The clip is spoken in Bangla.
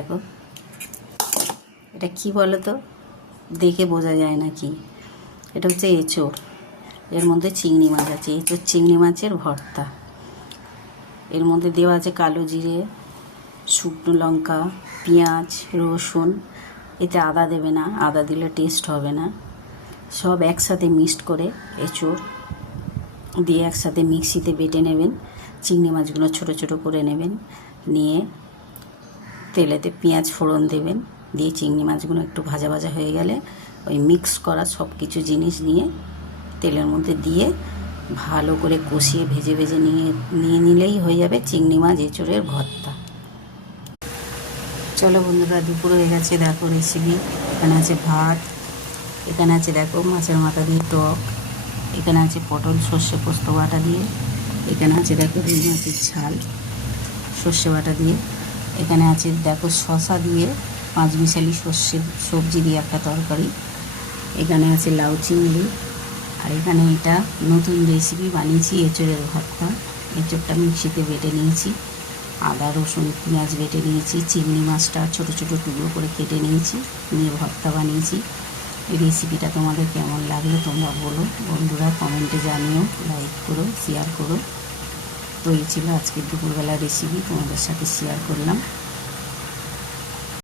দেখো এটা কি বলো তো, দেখে বোঝা যায় না কি। এটা হচ্ছে এঁচোড়, এর মধ্যে চিংড়ি মাছ আছে। এঁচোড় চিংড়ি মাছের ভর্তা। এর মধ্যে দেওয়া আছে কালো জিরে, শুকনো লঙ্কা, পেঁয়াজ, রসুন। এতে আদা দেবে না, আদা দিলে টেস্ট হবে না। সব একসাথে মিক্সড করে এঁচোড় দিয়ে একসাথে মিক্সিতে বেটে নেবেন। চিংড়ি মাছগুলো ছোটো ছোটো করে নেবেন, নিয়ে তেলেতে পেঁয়াজ ফোড়ন দেবেন। দিয়ে চিংড়ি মাছগুলো একটু ভাজা ভাজা হয়ে গেলে ওই মিক্স করা সব কিছু জিনিস নিয়ে তেলের মধ্যে দিয়ে ভালো করে কষিয়ে ভেজে ভেজে নিয়ে নিলেই হয়ে যাবে চিংড়ি মাছ এঁচোড়ের ভর্তা। চলো বন্ধুরা, দুপুর হয়ে গেছে। দেখো রেসিপি, এখানে আছে ভাত, এখানে আছে দেখো মাছের মাথা দিয়ে টক, এখানে আছে পটল সর্ষে পোস্ত বাটা দিয়ে, এখানে আছে দেখো রুই মাছের ঝাল সর্ষে বাটা দিয়ে, এখানে আছে দেখো শশা দিয়ে পাঁচমিশালি সবজি দিয়ে একটা তরকারি, এখানে আছে লাউ চিংড়ি, আর এখানে এটা নতুন রেসিপি বানিয়েছি এঁচোড়ের ভর্তা। এঁচোড়টা মিক্সিতে বেটে নিয়েছি, আদা রসুন পেঁয়াজ বেটে নিয়েছি, চিংড়ি মাছটা ছোটো ছোটো টুকরো করে কেটে নিয়েছি, নিয়ে ভর্তা বানিয়েছি। এই রেসিপিটা তোমাদের কেমন লাগলো তোমরা বলো বন্ধুরা, কমেন্টে জানিও, লাইক করো, শেয়ার করো। তো এই ছিল আজকের দুপুরবেলার রেসিপি, তোমাদের সাথে শেয়ার করলাম।